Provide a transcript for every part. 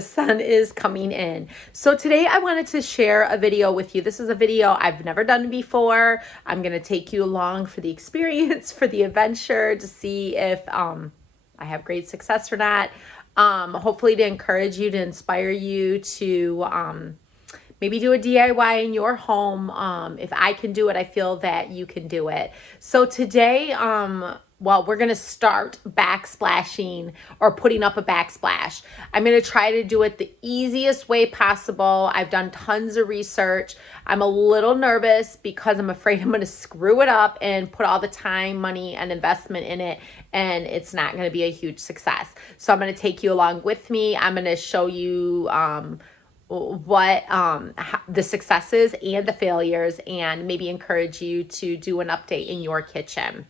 the sun is coming in. So today I wanted to share a video with you. This is a video I've never done before. I'm going to take you along for the experience, for the adventure, to see if I have great success or not. Hopefully to encourage you, to inspire you to maybe do a DIY in your home. If I can do it, I feel that you can do it. So today, well, we're going to start backsplashing or putting up a backsplash. I'm going to try to do it the easiest way possible. I've done tons of research. I'm a little nervous because I'm afraid I'm going to screw it up and put all the time, money, and investment in it, and it's not going to be a huge success. So I'm going to take you along with me. I'm going to show you what the successes and the failures, and maybe encourage you to do an update in your kitchen.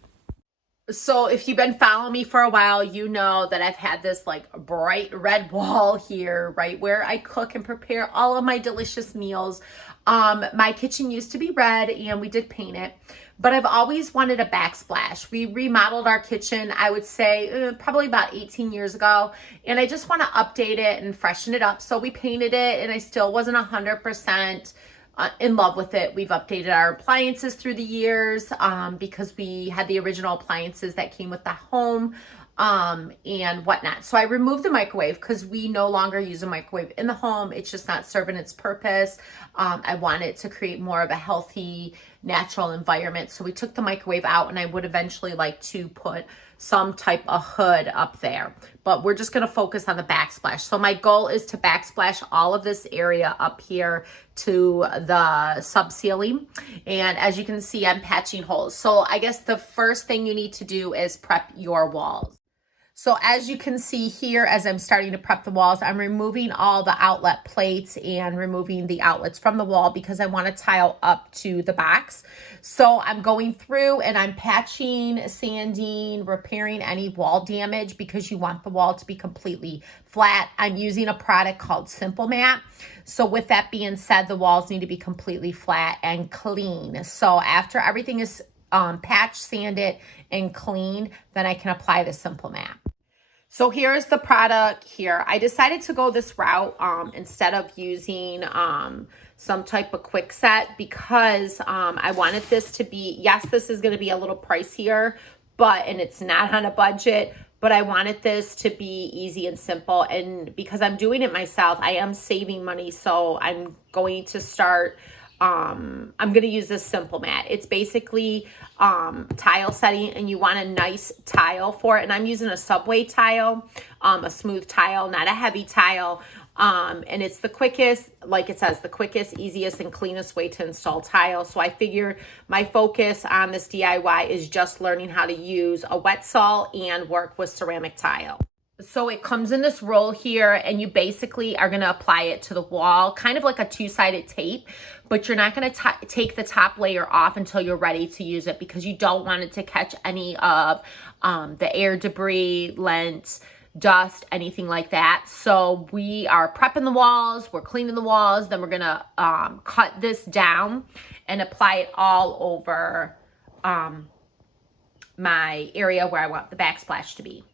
So if you've been following me for a while, you know that I've had this like bright red wall here, right where I cook and prepare all of my delicious meals. My kitchen used to be red and we did paint it, but I've always wanted a backsplash. We remodeled our kitchen, I would say probably about 18 years ago, and I just want to update it and freshen it up. So we painted it, and I still wasn't 100% in love with it. We've updated our appliances through the years because we had the original appliances that came with the home and whatnot. So I removed the microwave because we no longer use a microwave in the home. It's just not serving its purpose. I wanted to create more of a healthy, natural environment. So we took the microwave out, and I would eventually like to put some type of hood up there, but we're just going to focus on the backsplash. So my goal is to backsplash all of this area up here to the sub ceiling. And as you can see, I'm patching holes. So I guess the first thing you need to do is prep your walls. So as you can see here, as I'm starting to prep the walls, I'm removing all the outlet plates and removing the outlets from the wall because I want to tile up to the box. So I'm going through and I'm patching, sanding, repairing any wall damage because you want the wall to be completely flat. I'm using a product called Simple Mat. So with that being said, the walls need to be completely flat and clean. So after everything is patched, sanded, and cleaned, then I can apply the Simple Mat. So here's the product here. I decided to go this route instead of using some type of quick set because I wanted this to be, yes, this is going to be a little pricier, and it's not on a budget, but I wanted this to be easy and simple. And because I'm doing it myself, I am saving money. So I'm going to start, I'm going to use this Simple Mat. It's basically tile setting, and you want a nice tile for it. And I'm using a Subway tile, a smooth tile, not a heavy tile. And it's the quickest, like it says, the quickest, easiest, and cleanest way to install tile. So I figure my focus on this DIY is just learning how to use a wet saw and work with ceramic tile. So it comes in this roll here, and you basically are going to apply it to the wall, kind of like a two-sided tape, but you're not going to take the top layer off until you're ready to use it because you don't want it to catch any of the air debris, lint, dust, anything like that. So we are prepping the walls, we're cleaning the walls, then we're going to cut this down and apply it all over my area where I want the backsplash to be.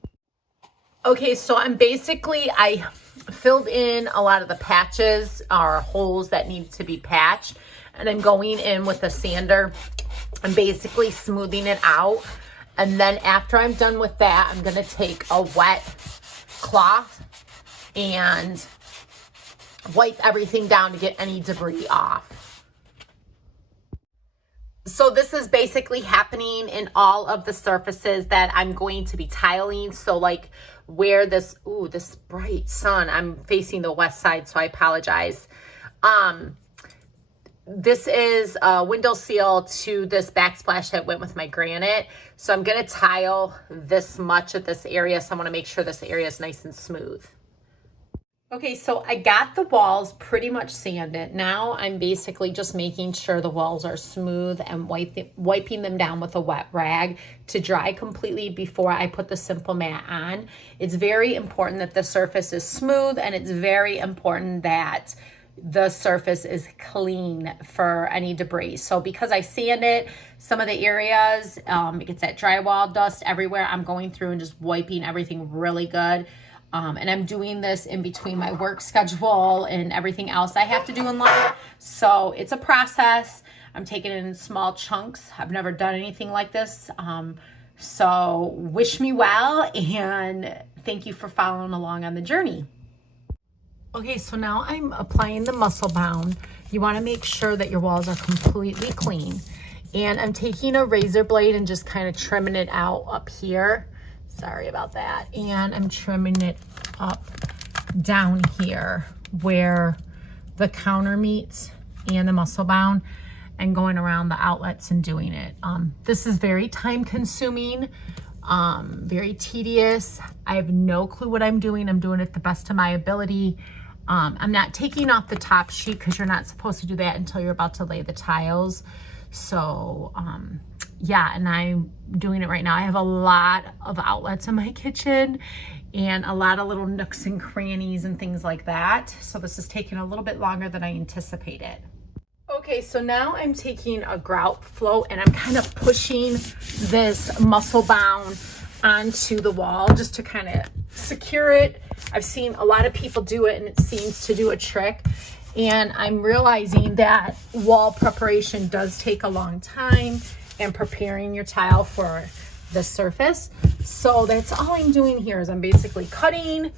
Okay, so I filled in a lot of the patches or holes that need to be patched, and I'm going in with a sander and basically smoothing it out. And then after I'm done with that, I'm gonna take a wet cloth and wipe everything down to get any debris off. So this is basically happening in all of the surfaces that I'm going to be tiling. So like where this bright sun, I'm facing the west side, so I apologize. This is a window seal to this backsplash that went with my granite. So I'm gonna tile this much of this area. So I wanna make sure this area is nice and smooth. Okay, so I got the walls pretty much sanded. Now I'm basically just making sure the walls are smooth and wiping them down with a wet rag to dry completely before I put the Simple Mat on. It's very important that the surface is smooth, and it's very important that the surface is clean for any debris. So because I sand it, some of the areas, it gets that drywall dust everywhere. I'm going through and just wiping everything really good. And I'm doing this in between my work schedule and everything else I have to do in life. So it's a process. I'm taking it in small chunks. I've never done anything like this. So wish me well, and thank you for following along on the journey. Okay, so now I'm applying the muscle bound. You want to make sure that your walls are completely clean. And I'm taking a razor blade and just kind of trimming it out up here. Sorry about that. And I'm trimming it up down here where the counter meets and the muscle bound, and going around the outlets and doing it. This is very time consuming, very tedious. I have no clue what I'm doing. I'm doing it the best of my ability. I'm not taking off the top sheet because you're not supposed to do that until you're about to lay the tiles. So yeah, and I'm doing it right now. I have a lot of outlets in my kitchen and a lot of little nooks and crannies and things like that. So this is taking a little bit longer than I anticipated. Okay, so now I'm taking a grout float and I'm kind of pushing this muscle bound onto the wall just to kind of secure it. I've seen a lot of people do it and it seems to do a trick. And I'm realizing that wall preparation does take a long time and preparing your tile for the surface. So that's all I'm doing here is I'm basically cutting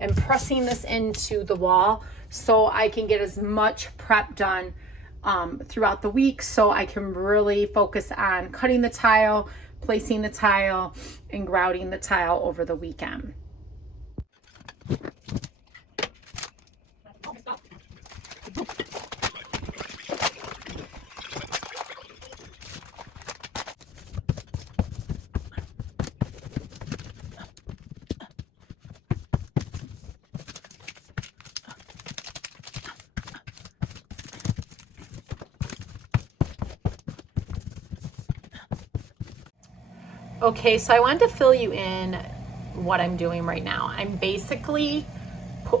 and pressing this into the wall so I can get as much prep done throughout the week, so I can really focus on cutting the tile, placing the tile, and grouting the tile over the weekend. Okay, so I wanted to fill you in what I'm doing right now. I'm basically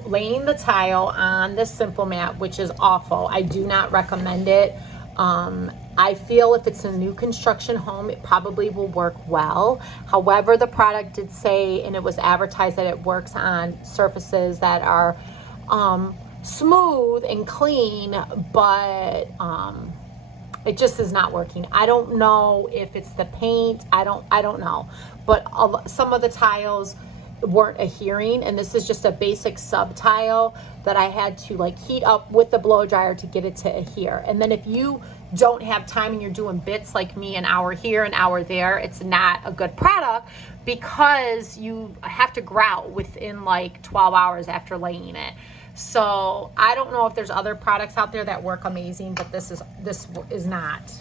laying the tile on this Simple mat, which is awful. I do not recommend it. I feel if it's a new construction home, it probably will work well. However, the product did say, and it was advertised, that it works on surfaces that are smooth and clean, but it just is not working. I don't know if it's the paint. I don't know. But some of the tiles weren't adhering, and this is just a basic sub tile that I had to like heat up with the blow dryer to get it to adhere. And then if you don't have time and you're doing bits like me, an hour here, an hour there, it's not a good product because you have to grout within like 12 hours after laying it. So I don't know if there's other products out there that work amazing, but this is not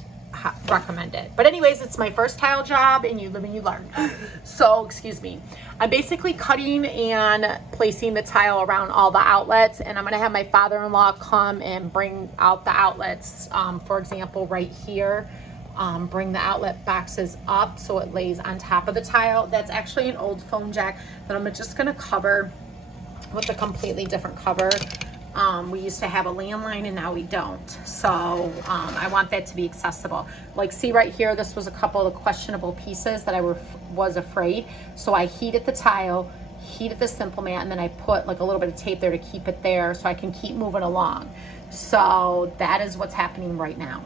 recommended. But anyways, it's my first tile job, and you live and you learn. So excuse me. I'm basically cutting and placing the tile around all the outlets, and I'm gonna have my father-in-law come and bring out the outlets. For example, right here, bring the outlet boxes up so it lays on top of the tile. That's actually an old foam jack that I'm just gonna cover with a completely different cover. We used to have a landline and now we don't. So I want that to be accessible. Like, see right here, this was a couple of questionable pieces that I was afraid. So I heated the tile, heated the Simple mat, and then I put like a little bit of tape there to keep it there so I can keep moving along. So that is what's happening right now.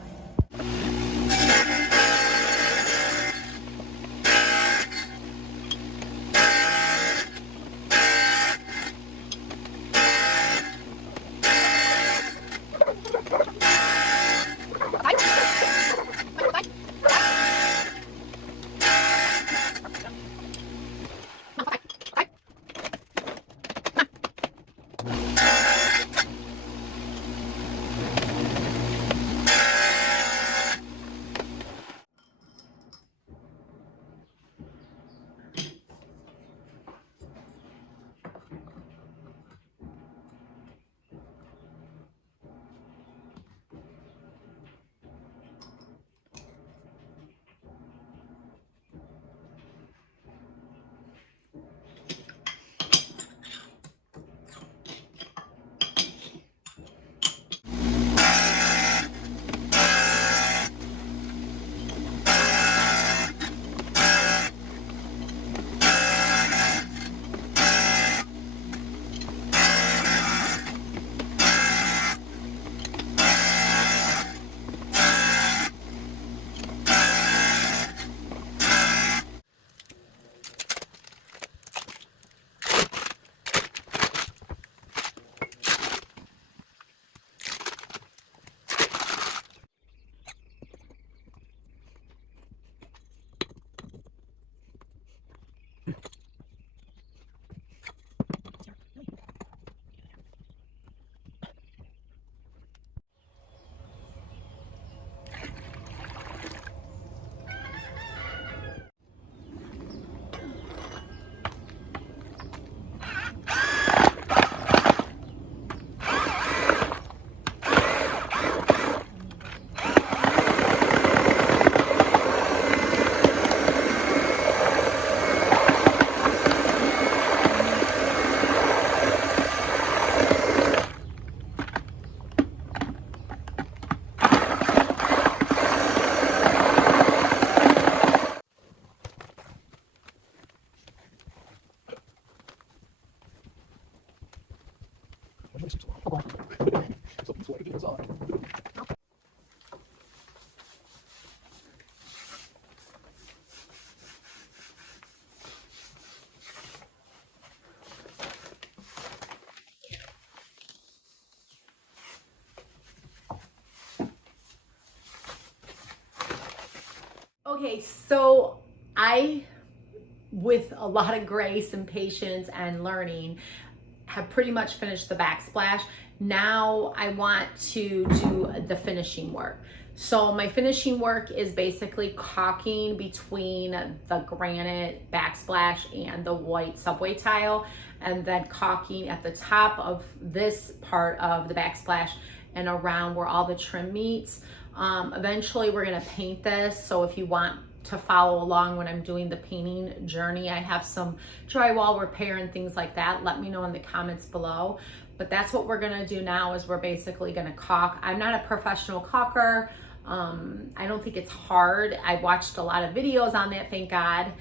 Okay, so with a lot of grace and patience and learning, have pretty much finished the backsplash. Now I want to do the finishing work. So my finishing work is basically caulking between the granite backsplash and the white subway tile, and then caulking at the top of this part of the backsplash and around where all the trim meets. Eventually we're gonna paint this, so if you want to follow along when I'm doing the painting journey, I have some drywall repair and things like that. Let me know in the comments below. But that's what we're gonna do now, is we're basically gonna caulk. I'm not a professional caulker. I don't think it's hard. I watched a lot of videos on that, thank God.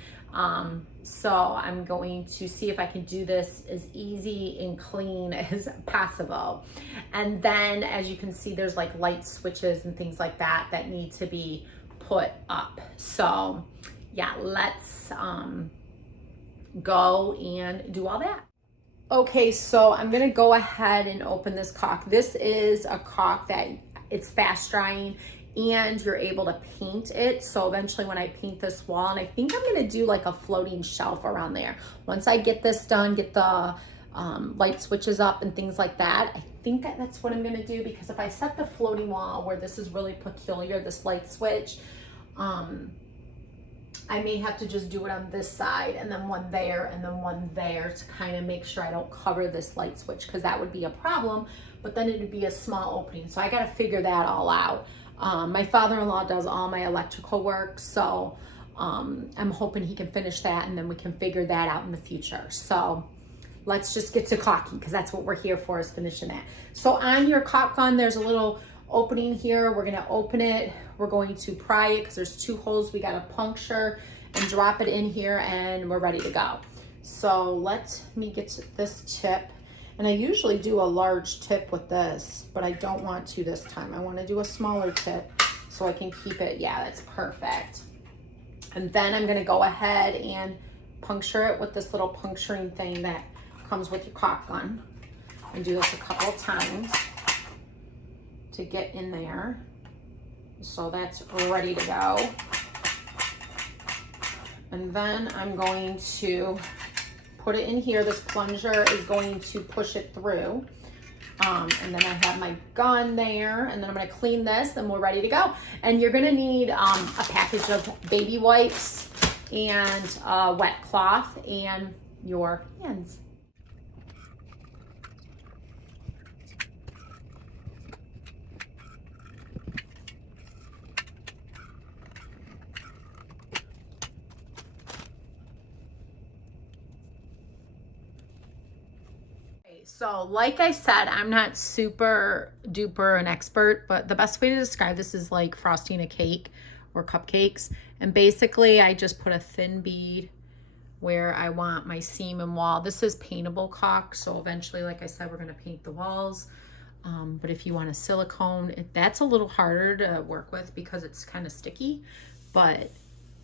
So I'm going to see if I can do this as easy and clean as possible. And then as you can see, there's like light switches and things like that that need to be put up. So yeah, let's go and do all that. Okay, so I'm gonna go ahead and open this caulk. This is a caulk that it's fast drying and you're able to paint it. So eventually when I paint this wall, and I think I'm gonna do like a floating shelf around there. Once I get this done, get the light switches up and things like that, I think that's what I'm gonna do, because if I set the floating wall where this is really peculiar, this light switch, I may have to just do it on this side and then one there and then one there to kind of make sure I don't cover this light switch, because that would be a problem, but then it would be a small opening. So I got to figure that all out. My father-in-law does all my electrical work, so I'm hoping he can finish that and then we can figure that out in the future. So let's just get to caulking, because that's what we're here for, is finishing that. So on your caulk gun, there's a little opening here. We're gonna open it. We're going to pry it because there's 2 holes we gotta puncture and drop it in here, and we're ready to go. So let me get to this tip. And I usually do a large tip with this, but I don't want to this time. I want to do a smaller tip so I can keep it. Yeah, that's perfect. And then I'm gonna go ahead and puncture it with this little puncturing thing that comes with your caulk gun. And do this a couple of times to get in there. So that's ready to go. And then I'm going to put it in here. This plunger is going to push it through. And then I have my gun there, and then I'm gonna clean this and we're ready to go. And you're gonna need a package of baby wipes and a wet cloth and your hands. So like I said, I'm not super duper an expert, but the best way to describe this is like frosting a cake or cupcakes. And basically I just put a thin bead where I want my seam and wall. This is paintable caulk, so eventually, like I said, we're gonna paint the walls. But if you want a silicone, that's a little harder to work with because it's kind of sticky, but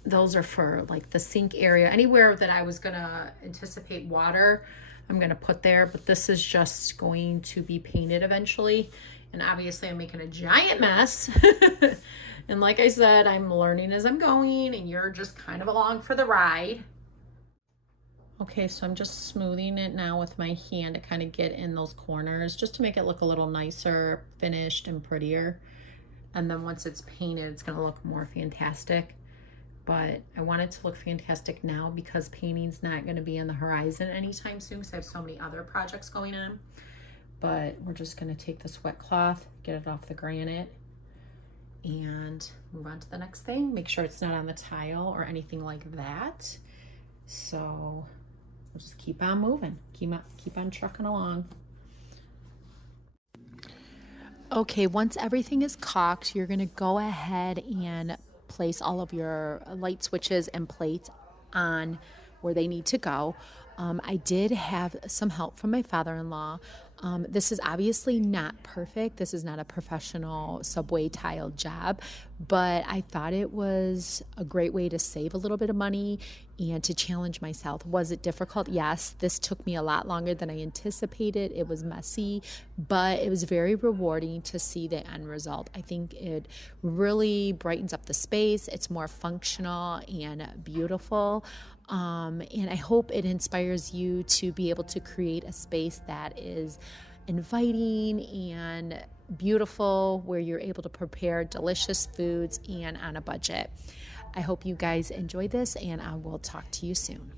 those are for like the sink area. Anywhere that I was gonna anticipate water, I'm gonna put there, but this is just going to be painted eventually. And obviously I'm making a giant mess. And like I said, I'm learning as I'm going, and you're just kind of along for the ride. Okay, so I'm just smoothing it now with my hand to kind of get in those corners, just to make it look a little nicer, finished and prettier. And then once it's painted, it's gonna look more fantastic. But I want it to look fantastic now because painting's not going to be on the horizon anytime soon, because I have so many other projects going on. But we're just going to take this wet cloth, get it off the granite, and move on to the next thing. Make sure it's not on the tile or anything like that. So we'll just keep on moving, keep on trucking along. Okay, once everything is caulked, you're going to go ahead and place all of your light switches and plates on where they need to go. I did have some help from my father-in-law. This is obviously not perfect. This is not a professional subway tile job, but I thought it was a great way to save a little bit of money and to challenge myself. Was it difficult? Yes, this took me a lot longer than I anticipated. It was messy, but it was very rewarding to see the end result. I think it really brightens up the space. It's more functional and beautiful. And I hope it inspires you to be able to create a space that is inviting and beautiful, where you're able to prepare delicious foods and on a budget. I hope you guys enjoy this, and I will talk to you soon.